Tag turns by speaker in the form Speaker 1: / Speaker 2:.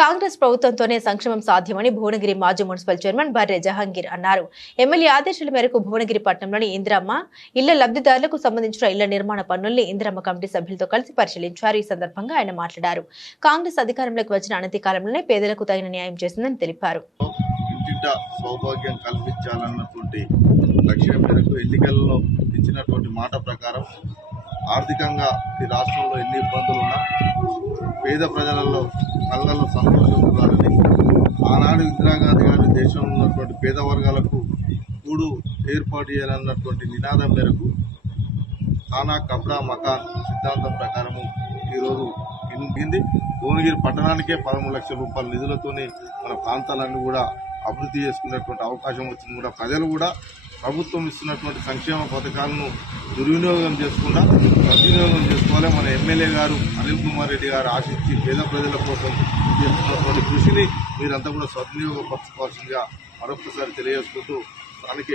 Speaker 1: కాంగ్రెస్ ప్రభుత్వంతోనే సంక్షేమం సాధ్యమని భువనగిరి మాజీ మున్సిపల్ చైర్మన్ బర్రె జహాంగీర్ అన్నారు. ఎమ్మెల్యే ఆదేశాల మేరకు భువనగిరి పట్టణంలోని ఇందిరమ్మ ఇళ్ళ లబ్ధిదారులకు సంబంధించిన ఇళ్ళ నిర్మాణ పనుల్ని ఇందిరమ్మ కమిటీ సభ్యులతో కలిసి పరిశీలించారు. ఈ సందర్భంగా ఆయన మాట్లాడారు. కాంగ్రెస్ అధికారంలోకి వచ్చిన అనతి కాలంలోనే పేదలకు తగిన న్యాయం చేసిందని తెలిపారు.
Speaker 2: సౌభాగ్యం కల్పించాలన్నటువంటి లక్ష్యం మేరకు ఎన్నికల్లో ఇచ్చినటువంటి మాట ప్రకారం ఆర్థికంగా ఈ రాష్ట్రంలో ఎన్ని ఇబ్బందులు ఉన్నా పేద ప్రజలలో కళ్ళలో సంతోషం ఉండాలని ఆనాడు ఇందిరాగాంధీ గారి దేశంలో ఉన్నటువంటి పేద వర్గాలకు కూడు ఏర్పాటు చేయాలన్నటువంటి నినాదం మేరకు ఖానా కబ్రా మకాన్ సిద్ధాంతం ప్రకారము ఈరోజు ఇంది. భువనగిరి పట్టణానికే పదమూడు లక్షల రూపాయల నిధులతోని మన ప్రాంతాలన్నీ కూడా అభివృద్ధి చేసుకునేటువంటి అవకాశం వచ్చింది. కూడా ప్రజలు కూడా ప్రభుత్వం ఇస్తున్నటువంటి సంక్షేమ పథకాలను దుర్వినియోగం చేసుకుండా సద్వినియోగం చేసుకోవాలి. మన ఎమ్మెల్యే గారు అనిల్ కుమార్ రెడ్డి గారు ఆశించి పేద ప్రజల కోసం చేస్తున్నటువంటి కృషిని మీరంతా కూడా సద్వినియోగపరచుకోవాల్సిందిగా మరొకసారి తెలియజేసుకుంటూ స్థానిక